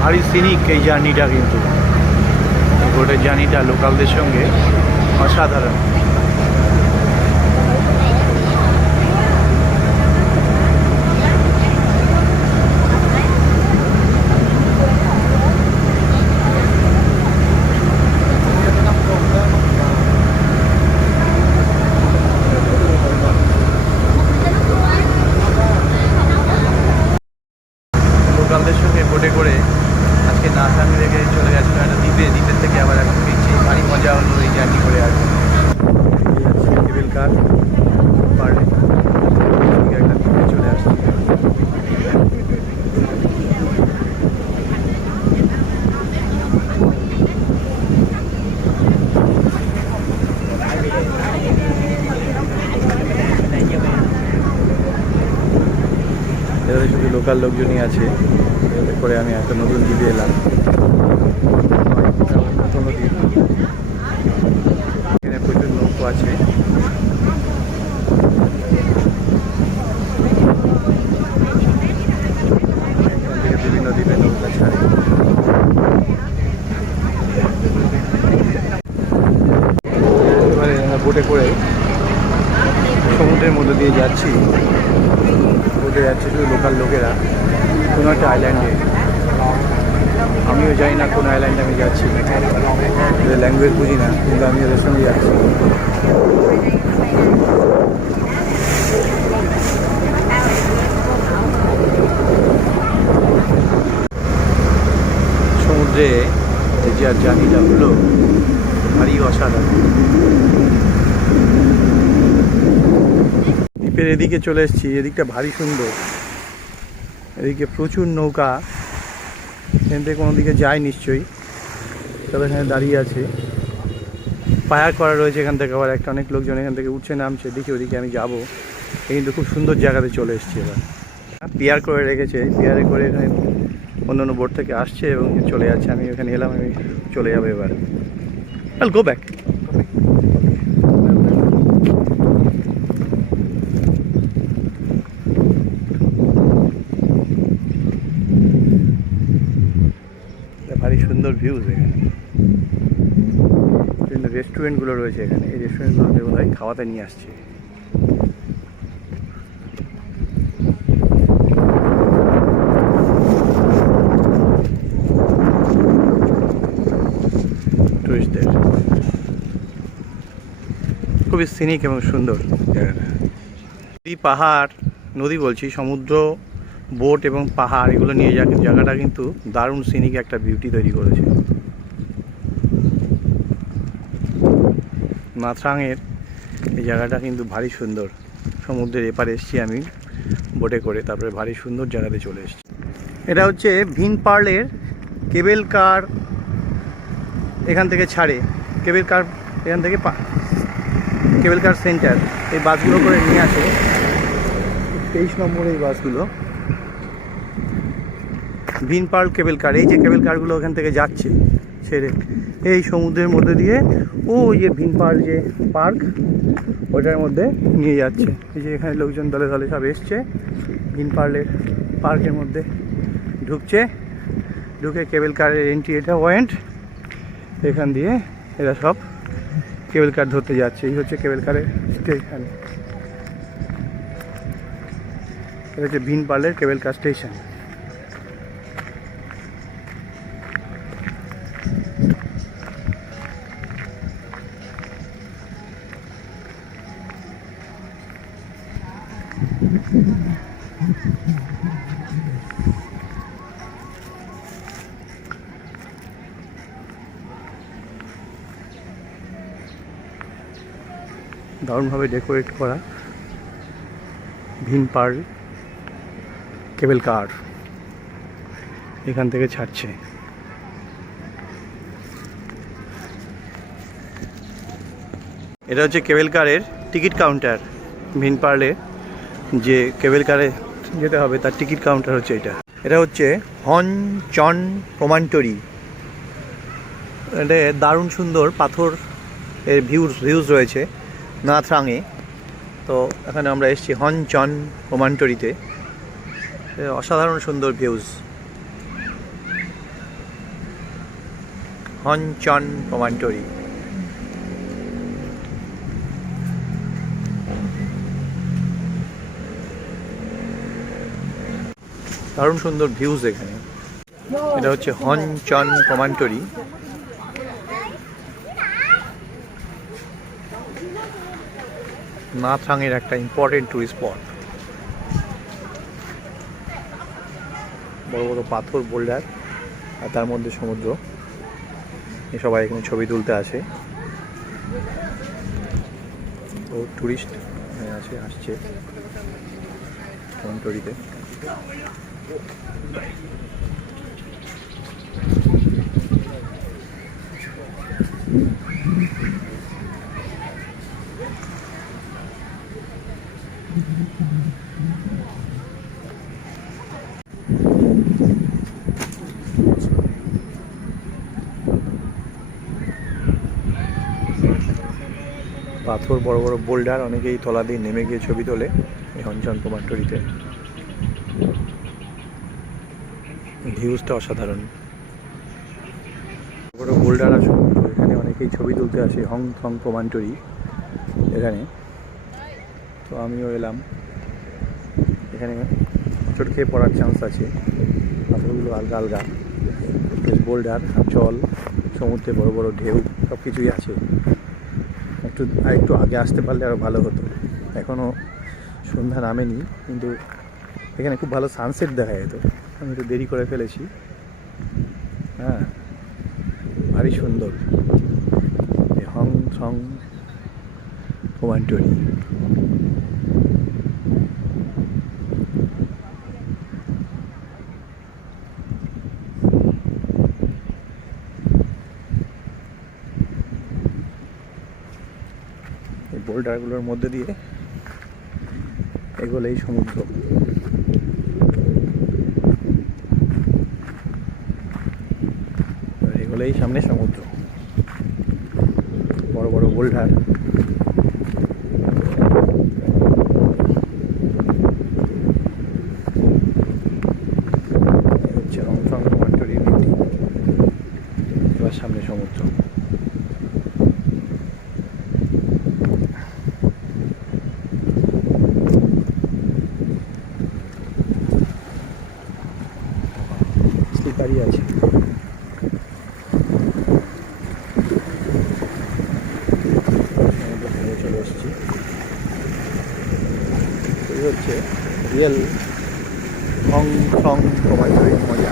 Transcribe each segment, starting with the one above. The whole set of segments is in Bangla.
ভারী সিনিক এই জার্নিটা, কিন্তু গোটা জার্নিটা লোকালদের সঙ্গে অসাধারণ। লোকালদের সঙ্গে বোটে করে আজকে নাথাং লেগে চলে গেছিলো একটা দ্বীপে, দ্বীপের থেকে আবার এখন ফিরছি। ভারী মজা হলো এই জার্নি করে। আর কেবল কার পারলে একটা দ্বীপে চলে আসছি। এদের শুধু লোকাল লোকজনই আছে, এতে করে আমি একটা নতুন দ্বীপে এলাম। নতুন দ্বীপ, এখানে প্রচুর নৌকো আছে। এখান থেকে বিভিন্ন দ্বীপে নৌকা ছাড়ে। এবারে বোটে করে সমুদ্রের মধ্যে দিয়ে যাচ্ছি। বোটে যাচ্ছে শুধু লোকাল লোকেরা কোনো একটা আইল্যান্ডে। আমিও জানি না কোন আইল্যান্ডে আমি যাচ্ছি, ল্যাঙ্গুয়েজ বুঝি না, কিন্তু আমি ওদের সঙ্গে যাচ্ছি। সমুদ্রে যে জার্নিটা হলো ভারী অসাধারণ। দ্বীপের এদিকে চলে এসেছি, এদিকটা ভারী সুন্দর। এদিকে প্রচুর নৌকা, এখান থেকে কোনো দিকে যায় নিশ্চয়ই, তবে এখানে দাঁড়িয়ে আছে। পায়ার করা রয়েছে এখান থেকে, আবার একটা অনেক লোকজন এখান থেকে উঠছে নামছে। দেখি ওদিকে আমি যাবো, কিন্তু খুব সুন্দর জায়গাতে চলে এসেছি। এবার পিয়ার করে রেখেছে, পিয়ারে করে এখানে অন্য অন্য বোট থেকে আসছে এবং চলে যাচ্ছে। আমি এখানে এলাম, আমি চলে যাবো এবার। I'll go back. ভারী সুন্দর ভিউজ এখানে। বিভিন্ন রেস্টুরেন্টগুলো রয়েছে এখানে, এই রেস্টুরেন্টগুলোতে বোধ হয় খাওয়াতে নিয়ে আসছে। টুরিস্টদের খুবই সিনিক এবং সুন্দর জায়গাটা। নদী পাহাড়, নদী বলছি, সমুদ্র, বোট এবং পাহাড় এগুলো নিয়ে জায়গাটা কিন্তু দারুণ সিনিক একটা বিউটি তৈরি করেছে। নাথ্রাংয়ের এই জায়গাটা কিন্তু ভারী সুন্দর। সমুদ্রের এপারে এসেছি আমি বোটে করে, তারপরে ভারী সুন্দর জায়গাতে চলে এসেছি। এটা হচ্ছে ভিনপার্লের কেবল কার, এখান থেকে ছাড়ে কেবল কার, এখান থেকে কেবল কার সেন্টার। এই বাসগুলো করে নিয়ে আসে 23 নম্বর এই বাসগুলো, ভিনপার্ল কেবল কার। এই যে কেবল কারগুলো ওখান থেকে যাচ্ছে ছেড়ে এই সমুদ্রের মধ্যে দিয়ে, ওই যে ভিনপার্ল যে পার্ক ওটার মধ্যে নিয়ে যাচ্ছে। এই যে এখানে লোকজন দলে দলে সব এসছে, ভিনপার্লের পার্কের মধ্যে ঢুকছে, ঢুকে কেবল কারের এন্ট্রি এটা পয়েন্ট, এখান দিয়ে এরা সব কেবল কার ধরতে যাচ্ছে। এই হচ্ছে কেবল কারের স্টেশন, এটা হচ্ছে ভিনপার্লের কেবল কার স্টেশন। দারুণভাবে ডেকোরেট করা ভিনপার্ল কেবল কার এখান থেকে ছাড়ছে। এটা হচ্ছে কেবল কারের টিকিট কাউন্টার। ভিনপার্লে যে কেবল কারে যেতে হবে তার টিকিট কাউন্টার হচ্ছে এটা। এটা হচ্ছে হন চন প্রমান্টরি। এটা দারুণ সুন্দর পাথর এর ভিউজ রয়েছে নাথ্রাংয়ে। তো এখানে আমরা এসেছি হন চন প্রমান্টরিতে, অসাধারণ সুন্দর ভিউজ। হনচন প্রমান্টরি। দারুণ সুন্দর ভিউজ এখানে। এটা হচ্ছে হনচন প্রমান্টরি। নাথাংয়ের একটা ইম্পর্টেন্ট টুরিস্ট স্পট। বড় বড় পাথর, বোল্ডার, আর তার মধ্যে সমুদ্র। সবাই এখানে ছবি তুলতে আসে। তো টুরিস্ট আসছে প্রমান্টরিতে। পাথর, বড় বড় বোল্ডার, অনেকেই তলা দিয়ে নেমে গিয়ে ছবি তোলে এই হনচন প্রমান্টরিতে। ভিউজটা অসাধারণ। বড় বোল্ডার আছে, এখানে অনেকেই ছবি তুলতে আসে হনচন প্রমান্টরি এখানে। তো আমিও এলাম এখানে। চোট খেয়ে পড়ার চান্স আছে। পাথরগুলো আলগা আলগা, বেশ বোল্ডার, জল, সমুদ্রে বড় বড় ঢেউ সব কিছুই আছে। একটু আগে আসতে পারলে আরও ভালো হতো। এখনও সন্ধ্যা নামেনি, কিন্তু এখানে খুব ভালো সানসেট দেখা যেত। আমি একটু দেরি করে ফেলেছি। হ্যাঁ, ভারী সুন্দর এই হনচন প্রমান্টরি। এই বোল্ডারগুলোর মধ্যে দিয়ে এগোলেই সমুদ্র। এগোলেই সামনে সমুদ্র, বড় বড় বোল্ডার। হচ্ছে হনচন প্রমান্টরি বিউটি। এবার সামনে সমুদ্র। স্লিপারই আছে। চলে এসেছি। এই হচ্ছে রিয়েল হনচন প্রমান্টরির মজা।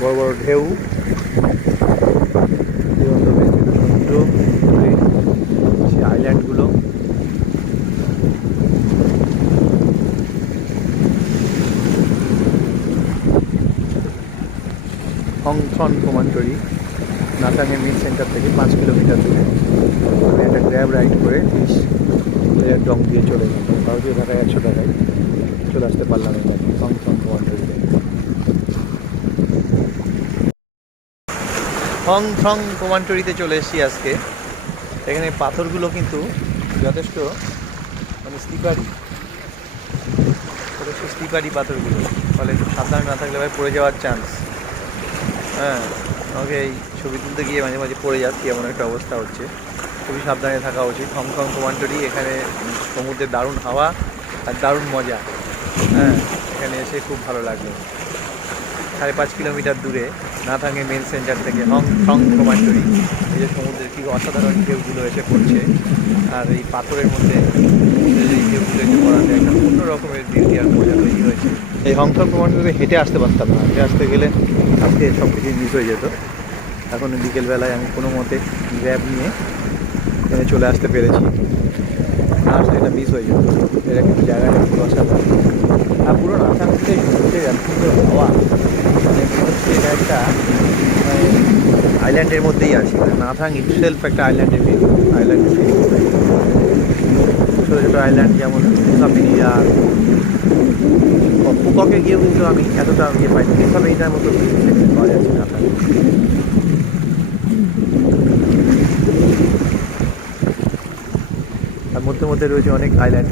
বড় বড় ঢেউ, সমুদ্র, সেই আইল্যান্ডগুলো। হনচন প্রমান্টরি নাথাংয়ের মেন সেন্টার থেকে 5 কিলোমিটার দূরে। আমি একটা গ্র্যাব রাইড করে 30,000 ডং দিয়ে চলে গেলাম। ভারতীয় টাকায় 100 টাকায় চলে আসতে পারলাম এখানে হনচন প্রমান্টরিতে। হনচন প্রমান্টরিতে চলে এসেছি আজকে। এখানে পাথরগুলো কিন্তু যথেষ্ট স্লিপারি, স্লিপারি পাথরগুলো, ফলে একটু সাবধানে না থাকলে ভাই পড়ে যাওয়ার চান্স। হ্যাঁ, আমাকে এই ছবি তুলতে গিয়ে মাঝে মাঝে পড়ে যাচ্ছি, এমন একটা অবস্থা হচ্ছে। খুবই সাবধানে থাকা উচিত। হনচন প্রমান্টরি, এখানে সমুদ্রের দারুণ হাওয়া আর দারুণ মজা। হ্যাঁ, এখানে এসে খুব ভালো লাগলো। 5.5 কিলোমিটার দূরে নাথাংয়ের মেন সেন্টার থেকে হনচন প্রমান্টরি। এই যে সমুদ্রের কি অসাধারণ ঢেউগুলো এসে পড়ছে, আর এই পাথরের মধ্যে এই ঢেউগুলো এসে পড়াতে একটা অন্য রকমের বিউটি আর মজা তৈরি হয়েছে। এই হনচন প্রমান্টরিতে হেঁটে আসতে পারতাম না। হেঁটে আসতে গেলে আজকে সব কিছুই মিস হয়ে যেত। এখন বিকেলবেলায় আমি কোনো মতে গ্র্যাব নিয়ে এখানে চলে আসতে পেরেছি। আর সেটা মিস হয়ে যেত। এটা কিন্তু জায়গাটা খুব অসাধারণ। আর পুরো নাথাং থেকে সমুদ্রের এত সুন্দর হাওয়া, মানে এটা একটা আইল্যান্ডের মধ্যেই আছি। নাথাং ইটসেলফ একটা আইল্যান্ডের ফিলিং। ছোটো ছোটো আইল্যান্ড যেমন মুসাফিরিয়া, পুককে গিয়েও কিন্তু আমি এতটা ইয়ে পাইনি। মুসাফিরিটার মতো পাওয়া যাচ্ছে নাথাং। আর মধ্যে মধ্যে রয়েছে অনেক আইল্যান্ড।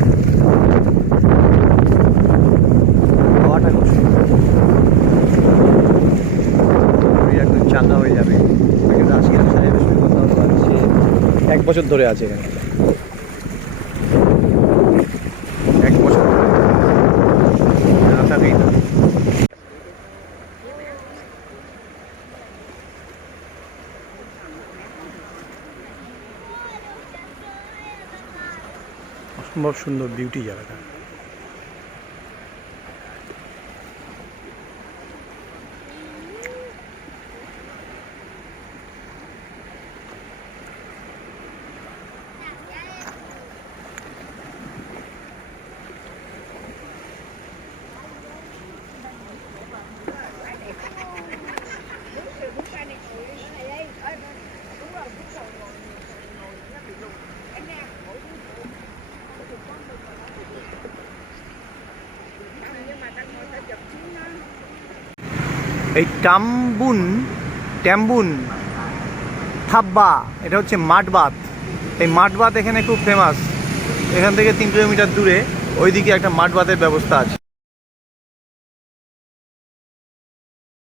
হাওয়াটা খুব সুন্দর। বছর ধরে আছে এখানে, 1 বছর ধরে না থাকেই না। অসম্ভব সুন্দর বিউটি জায়গাটা। এই ট্যাম্বুন থাব্বা, এটা হচ্ছে মাঠবাত। এই মাঠবাত এখানে খুব ফেমাস। এখান থেকে 3 কিলোমিটার দূরে ওইদিকে একটা মাঠবাতের ব্যবস্থা আছে।